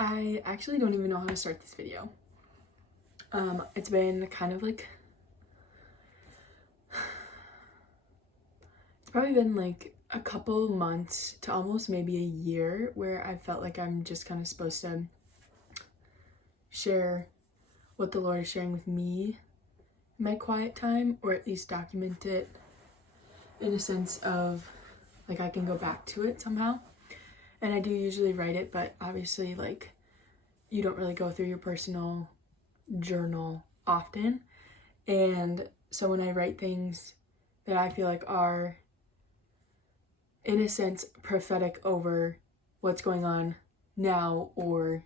I actually don't even know how to start this video. It's been kind of like, it's probably been like a couple months to almost maybe a year where I felt like I'm just kind of supposed to share what the Lord is sharing with me in my quiet time, or at least document it in a sense of like I can go back to it somehow. And I do usually write it, but obviously like you don't really go through your personal journal often. And so when I write things that I feel like are in a sense prophetic over what's going on now, or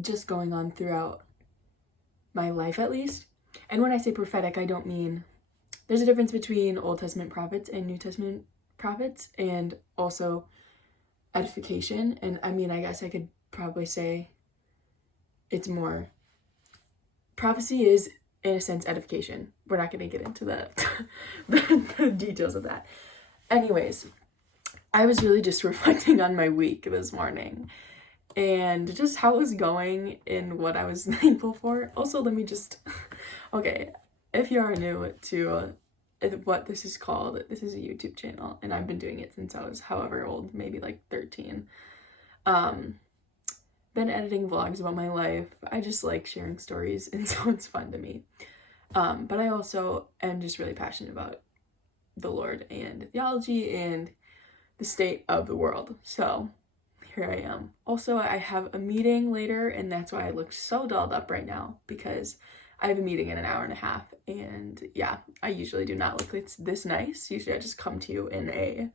just going on throughout my life at least. And when I say prophetic, I don't mean, there's a difference between Old Testament prophets and New Testament prophets, and also edification. And I mean, I guess I could probably say it's more, prophecy is in a sense edification. We're not going to get into the details of that. Anyways, I was really just reflecting on my week this morning and just how it was going and what I was thankful for. Also, let me just, okay, if you are new to what this is called, this is a YouTube channel, and I've been doing it since I was however old, maybe like 13. Been editing vlogs about my life. I just like sharing stories, and so it's fun to me. But I also am just really passionate about the Lord and theology and the state of the world. So here I am. Also, I have a meeting later, and that's why I look so dolled up right now, because I have a meeting in an hour and a half. And yeah, I usually do not look this nice. Usually I just come to you in a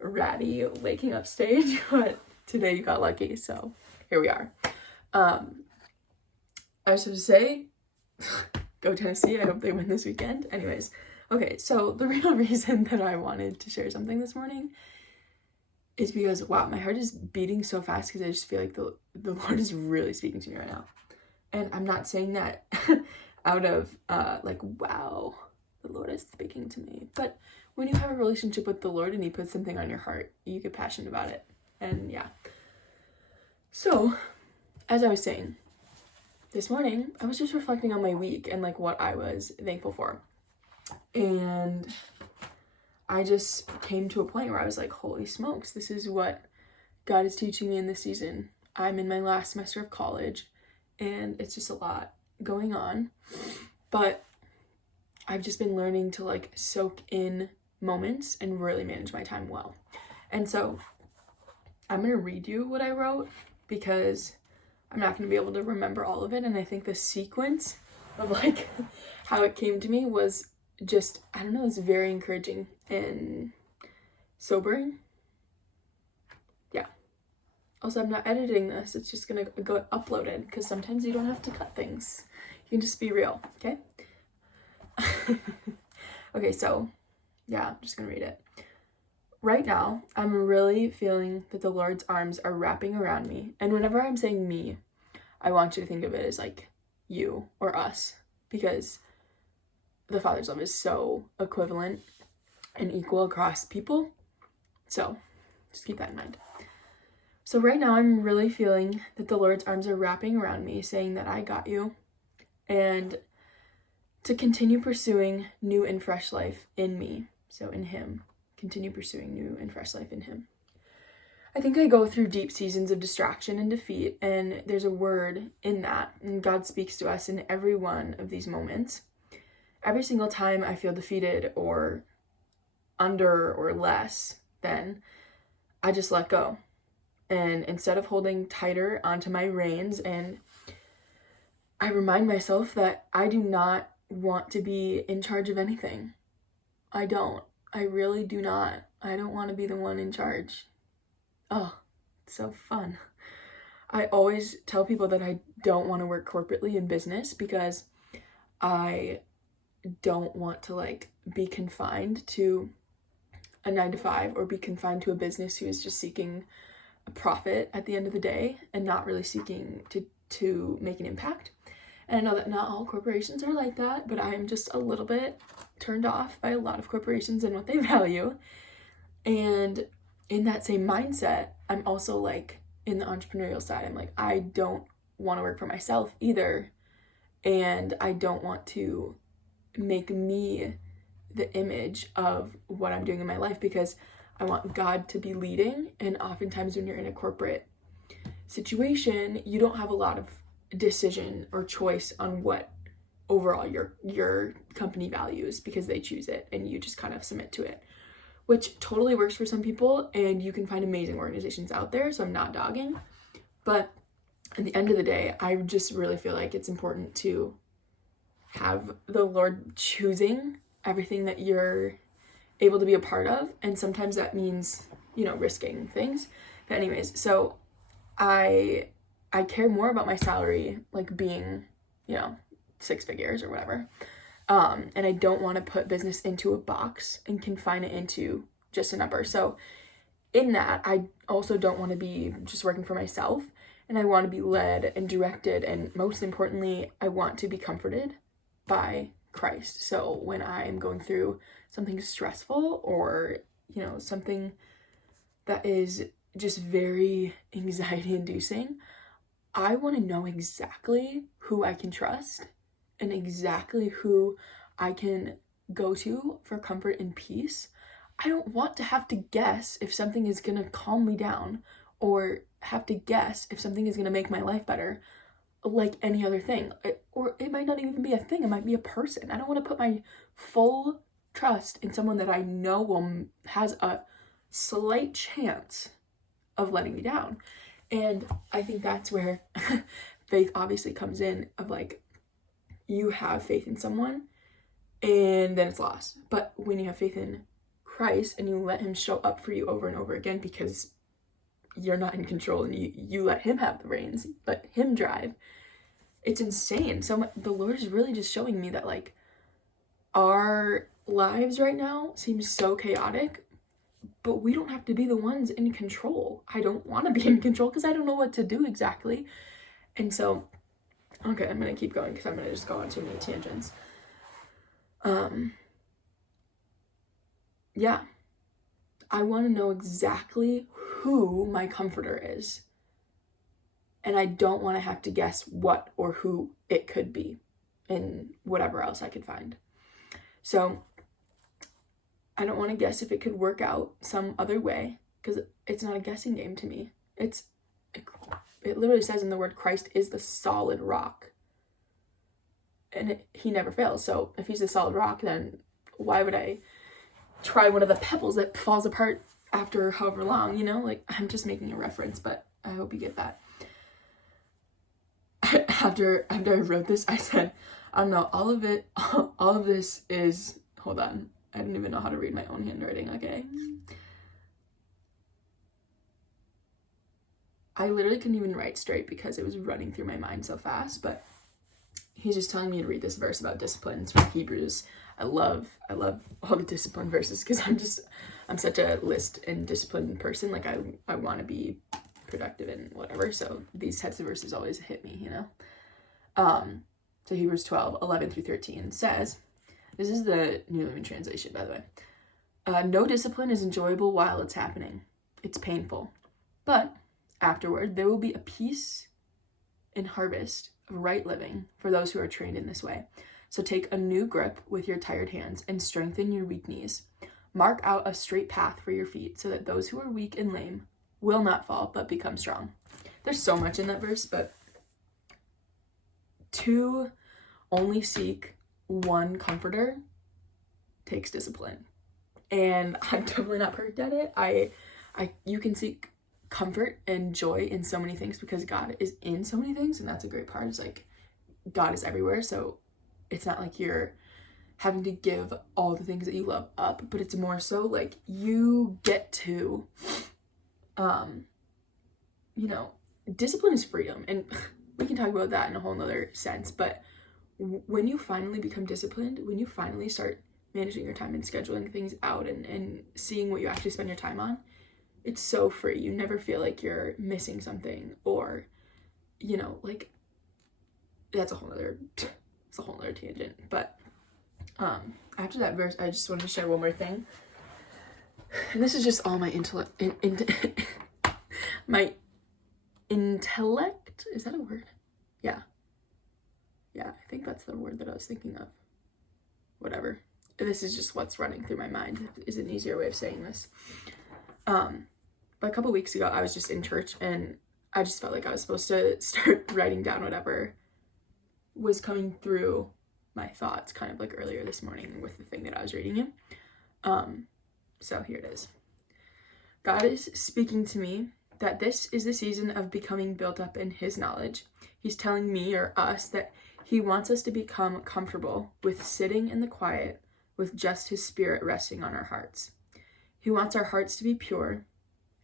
ratty waking up stage, but today you got lucky, so here we are. I was supposed to say, go Tennessee, I hope they win this weekend. Anyways, okay, so the real reason that I wanted to share something this morning is because, wow, my heart is beating so fast because I just feel like the Lord is really speaking to me right now. And I'm not saying that out of like, wow, the Lord is speaking to me. But when you have a relationship with the Lord and he puts something on your heart, you get passionate about it. And yeah. So, as I was saying, this morning, I was just reflecting on my week and like what I was thankful for. And I just came to a point where I was like, holy smokes, this is what God is teaching me in this season. I'm in my last semester of college, and it's just a lot going on. But I've just been learning to like soak in moments and really manage my time well. And so I'm going to read you what I wrote, because I'm not going to be able to remember all of it. And I think the sequence of like how it came to me was just, I don't know, it's very encouraging and sobering. Yeah. Also, I'm not editing this. It's just going to go uploaded, because sometimes you don't have to cut things. You can just be real, okay? Okay, so yeah, I'm just going to read it. Right now, I'm really feeling that the Lord's arms are wrapping around me. And whenever I'm saying me, I want you to think of it as like you or us, because the Father's love is so equivalent and equal across people. So just keep that in mind. So right now, I'm really feeling that the Lord's arms are wrapping around me, saying that I got you, and to continue pursuing new and fresh life in me. So in him. Continue pursuing new and fresh life in him. I think I go through deep seasons of distraction and defeat, and there's a word in that, and God speaks to us in every one of these moments. Every single time I feel defeated or under or less than, I just let go. And instead of holding tighter onto my reins, and I remind myself that I do not want to be in charge of anything. I don't. I really do not. I don't want to be the one in charge. Oh, it's so fun. I always tell people that I don't want to work corporately in business, because I don't want to like be confined to a 9-to-5 or be confined to a business who is just seeking a profit at the end of the day and not really seeking to make an impact. And I know that not all corporations are like that, but I'm just a little bit turned off by a lot of corporations and what they value. And in that same mindset, I'm also like, in the entrepreneurial side, I'm like, I don't want to work for myself either. And I don't want to make me the image of what I'm doing in my life, because I want God to be leading. And oftentimes when you're in a corporate situation, you don't have a lot of decision or choice on what overall your company values, because they choose it and you just kind of submit to it, which totally works for some people, and you can find amazing organizations out there, so I'm not dogging. But at the end of the day, I just really feel like it's important to have the Lord choosing everything that you're able to be a part of, and sometimes that means, you know, risking things. But anyways, so I care more about my salary, like being, you know, 6 figures or whatever. And I don't want to put business into a box and confine it into just a number. So in that, I also don't want to be just working for myself, and I want to be led and directed. And most importantly, I want to be comforted by Christ. So when I'm going through something stressful, or, you know, something that is just very anxiety inducing, I want to know exactly who I can trust and exactly who I can go to for comfort and peace. I don't want to have to guess if something is going to calm me down, or have to guess if something is going to make my life better, like any other thing. Or it might not even be a thing, it might be a person. I don't want to put my full trust in someone that I know has a slight chance of letting me down. And I think that's where faith obviously comes in, of like, you have faith in someone and then it's lost. But when you have faith in Christ and you let him show up for you over and over again, because you're not in control and you let him have the reins, let him drive, it's insane. So the Lord is really just showing me that, like, our lives right now seem so chaotic, but we don't have to be the ones in control. I don't want to be in control because I don't know what to do exactly. And so, okay, I'm going to keep going because I'm going to just go on too many tangents. Yeah, I want to know exactly who my comforter is. And I don't want to have to guess what or who it could be, and whatever else I could find. So I don't want to guess if it could work out some other way, because it's not a guessing game to me. It literally says in the word, Christ is the solid rock. And he never fails. So if he's a solid rock, then why would I try one of the pebbles that falls apart after however long, you know? Like, I'm just making a reference, but I hope you get that. After I wrote this, I said, I don't know, all of this is, hold on, I don't even know how to read my own handwriting, okay? I literally couldn't even write straight because it was running through my mind so fast, but he's just telling me to read this verse about disciplines from Hebrews. I love all the discipline verses, because I'm such a list and discipline person. Like, I want to be productive and whatever, so these types of verses always hit me, you know? So Hebrews 12:11-13 says, this is the New Living Translation, by the way. No discipline is enjoyable while it's happening. It's painful. But afterward, there will be a peace and harvest of right living for those who are trained in this way. So take a new grip with your tired hands and strengthen your weak knees. Mark out a straight path for your feet so that those who are weak and lame will not fall but become strong. There's so much in that verse, but to only seek one comforter takes discipline. And I'm totally not perfect at it. You can seek comfort and joy in so many things because God is in so many things, and that's a great part. It's like God is everywhere, so it's not like you're having to give all the things that you love up, but it's more so like you get to discipline is freedom, and we can talk about that in a whole nother sense. But when you finally become disciplined, when you finally start managing your time and scheduling things out and seeing what you actually spend your time on, it's so free. You never feel like you're missing something, or like that's a whole nother tangent. But after that verse, I just wanted to share one more thing. And this is just all my my intellect. Is that a word? Yeah. Yeah, I think that's the word that I was thinking of. Whatever. This is just what's running through my mind, is an easier way of saying this. But a couple weeks ago, I was just in church, and I just felt like I was supposed to start writing down whatever was coming through my thoughts, kind of like earlier this morning with the thing that I was reading in. So here it is. God is speaking to me that this is the season of becoming built up in his knowledge. He's telling me, or us, that he wants us to become comfortable with sitting in the quiet with just his spirit resting on our hearts. He wants our hearts to be pure,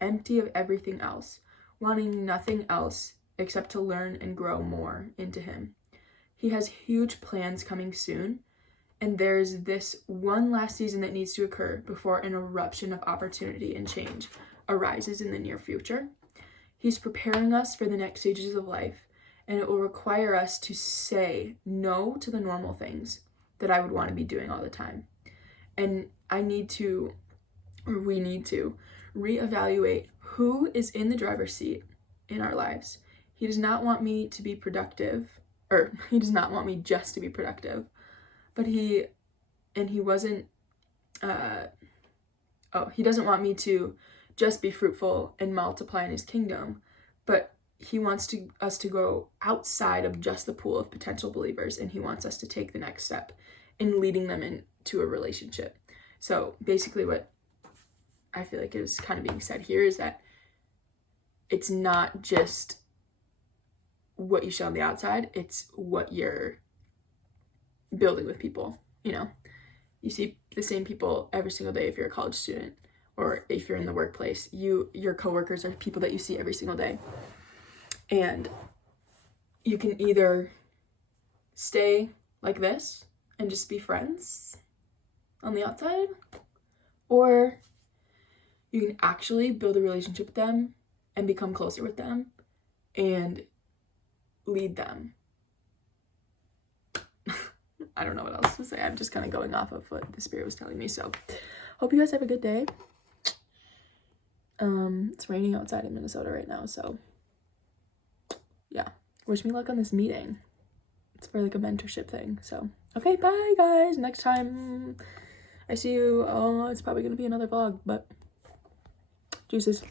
empty of everything else, wanting nothing else except to learn and grow more into him. He has huge plans coming soon, and there's this one last season that needs to occur before an eruption of opportunity and change arises in the near future. He's preparing us for the next stages of life, and it will require us to say no to the normal things that I would want to be doing all the time. And we need to reevaluate who is in the driver's seat in our lives. He does not want me to be productive, or he does not want me just to be productive, but he doesn't want me to just be fruitful and multiply in his kingdom, but he wants us to go outside of just the pool of potential believers, and he wants us to take the next step in leading them into a relationship. So basically what I feel like is kind of being said here is that it's not just what you show on the outside, it's what you're building with people. You know, you see the same people every single day if you're a college student, or if you're in the workplace. Your coworkers are people that you see every single day. And you can either stay like this and just be friends on the outside, or you can actually build a relationship with them and become closer with them and lead them. I don't know what else to say. I'm just kind of going off of what the Spirit was telling me. So hope you guys have a good day. It's raining outside in Minnesota right now, so yeah. Wish me luck on this meeting. It's for like a mentorship thing. So okay, bye guys. Next time I see you, it's probably gonna be another vlog, but juices.